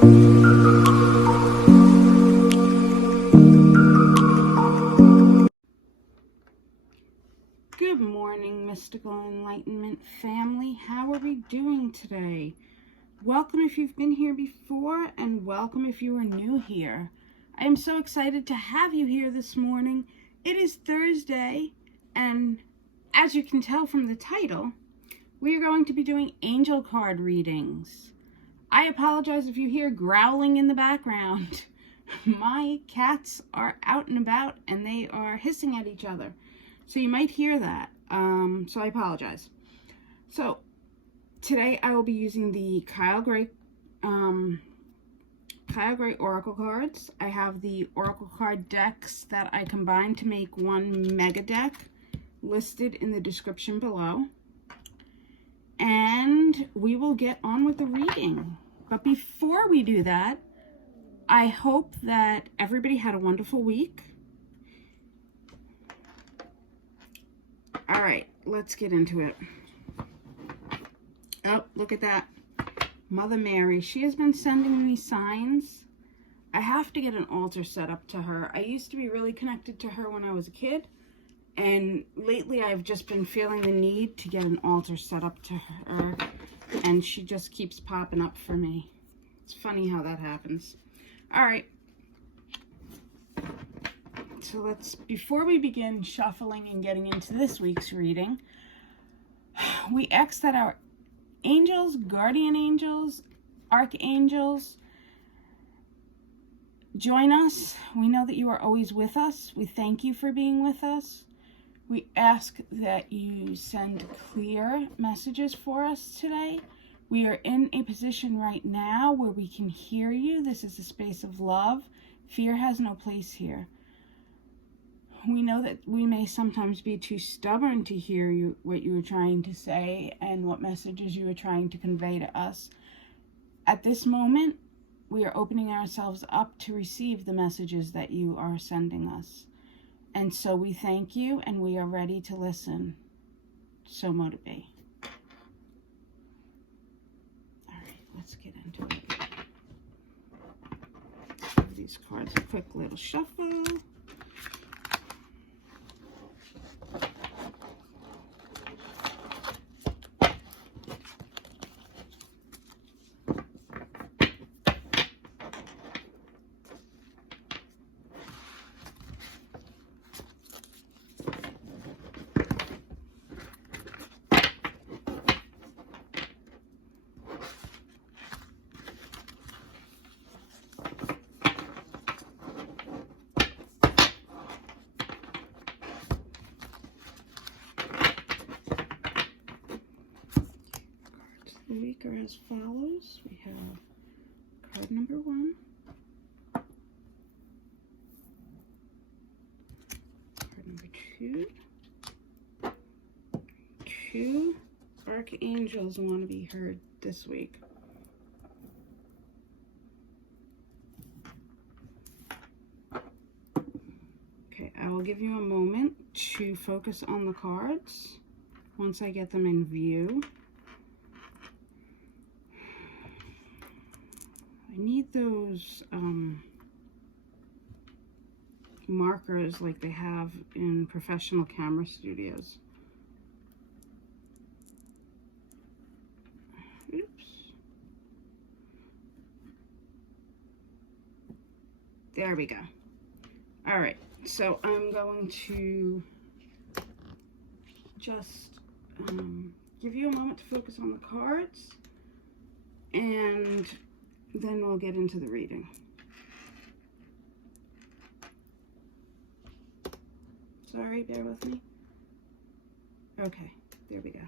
Good morning, Mystical Enlightenment family. How are we doing today? Welcome if you've been here before, and welcome if you are new here. I am so excited to have you here this morning. It is Thursday, and as you can tell from the title, we are going to be doing angel card readings. I apologize if you hear growling in the background. My cats are out and about, and they are hissing at each other. So you might hear that, so I apologize. So today I will be using the Kyle Gray Oracle cards. I have the Oracle card decks that I combined to make one mega deck listed in the description below. And we will get on with the reading. But before we do that, I hope that everybody had a wonderful week. All right, let's get into it. Oh, look at that. Mother Mary, she has been sending me signs. I have to get an altar set up to her. I used to be really connected to her when I was a kid. And lately I've just been feeling the need to get an altar set up to her. And she just keeps popping up for me. It's funny how that happens. All right. So before we begin shuffling and getting into this week's reading, we ask that our angels, guardian angels, archangels, join us. We know that you are always with us. We thank you for being with us. We ask that you send clear messages for us today. We are in a position right now where we can hear you. This is a space of love. Fear has no place here. We know that we may sometimes be too stubborn to hear what you were trying to say and what messages you were trying to convey to us. At this moment, we are opening ourselves up to receive the messages that you are sending us. And so we thank you, and we are ready to listen. So mote it be. All right, let's get into it. Give these cards a quick little shuffle. The week are as follows. We have card number 1, card number 2. 2 archangels want to be heard this week. Okay, I will give you a moment to focus on the cards once I get them in view. I need those markers like they have in professional camera studios. Oops. There we go. All right, so I'm going to just give you a moment to focus on the cards, and then we'll get into the reading. Sorry, bear with me. Okay, there we go.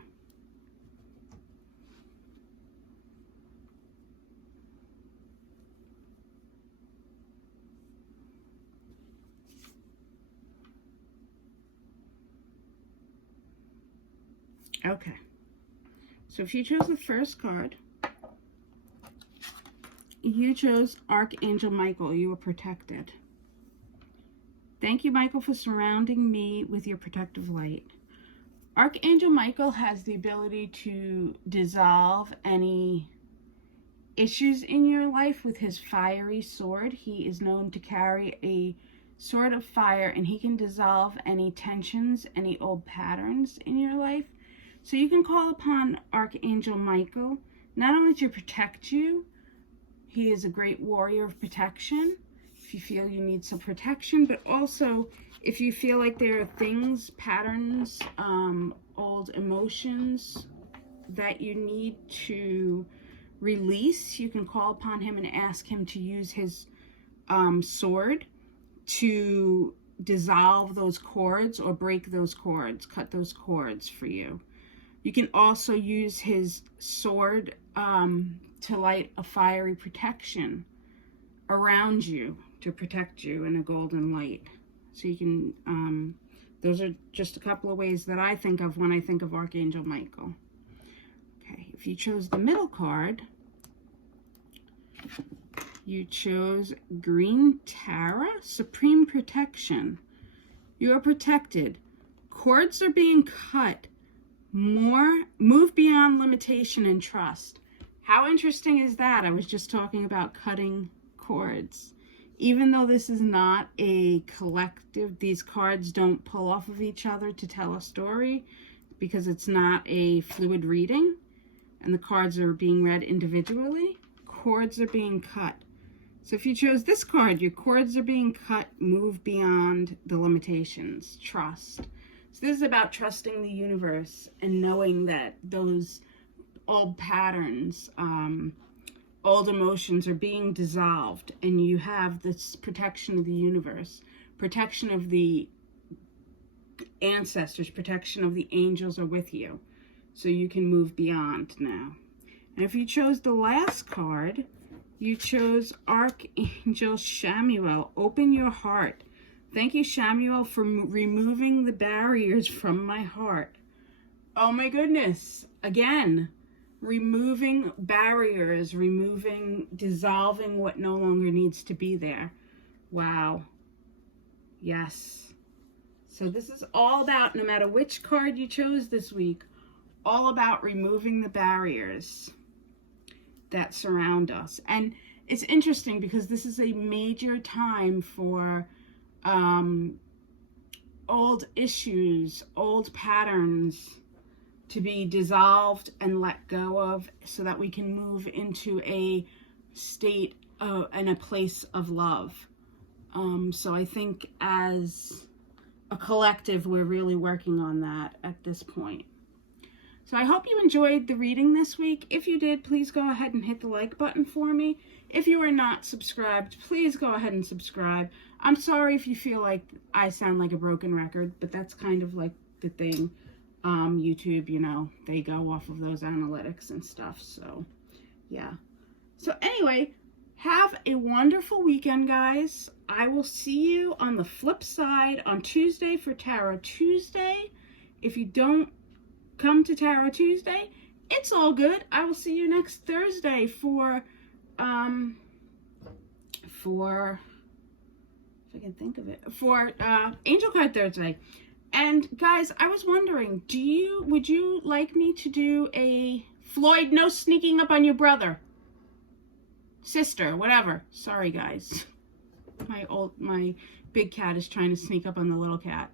Okay, so if you chose the first card, you chose Archangel Michael. You were protected. Thank you, Michael, for surrounding me with your protective light. Archangel Michael has the ability to dissolve any issues in your life with his fiery sword. He is known to carry a sword of fire, and he can dissolve any tensions, any old patterns in your life. So you can call upon Archangel Michael, not only to protect you, he is a great warrior of protection, if you feel you need some protection, but also if you feel like there are things, patterns, old emotions that you need to release, you can call upon him and ask him to use his sword to dissolve those cords or break those cords, cut those cords for you. You can also use his sword to light a fiery protection around you to protect you in a golden light. So you can, those are just a couple of ways that I think of when I think of Archangel Michael. Okay, if you chose the middle card, you chose Green Tara, Supreme Protection. You are protected. Cords are being cut. Move beyond limitation and trust. How interesting is that? I was just talking about cutting cords. Even though this is not a collective, these cards don't pull off of each other to tell a story because it's not a fluid reading and the cards are being read individually. Cords are being cut. So if you chose this card, your cords are being cut, move beyond the limitations, trust. So this is about trusting the universe and knowing that those old patterns, old emotions are being dissolved, and you have this protection of the universe, protection of the ancestors, protection of the angels are with you. So you can move beyond now. And if you chose the last card, you chose Archangel Samuel, open your heart. Thank you, Samuel, for removing the barriers from my heart. Oh my goodness. Again, removing barriers, dissolving what no longer needs to be there. Wow. Yes. So this is all about, no matter which card you chose this week, all about removing the barriers that surround us. And it's interesting because this is a major time for old issues, old patterns to be dissolved and let go of, so that we can move into a state and a place of love. So I think as a collective, we're really working on that at this point. So I hope you enjoyed the reading this week. If you did, please go ahead and hit the like button for me. If you are not subscribed, please go ahead and subscribe. I'm sorry if you feel like I sound like a broken record, but that's kind of like the thing. YouTube, you know, they go off of those analytics and stuff. So, yeah. So anyway, have a wonderful weekend, guys. I will see you on the flip side on Tuesday for Tarot Tuesday. If you don't come to Tarot Tuesday, it's all good. I will see you next Thursday for if I can think of it, for Angel Card Thursday. And guys, I was wondering, would you like me to do a Floyd, no sneaking up on your brother, sister, whatever. Sorry guys. My big cat is trying to sneak up on the little cat.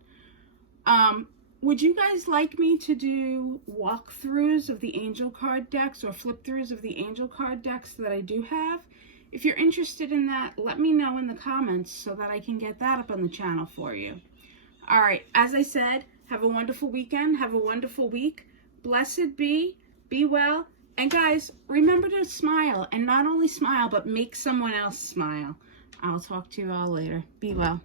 Would you guys like me to do walkthroughs of the angel card decks or flip-throughs of the angel card decks that I do have? If you're interested in that, let me know in the comments so that I can get that up on the channel for you. All right, as I said, have a wonderful weekend. Have a wonderful week. Blessed be well. And guys, remember to smile, and not only smile, but make someone else smile. I'll talk to you all later. Be well.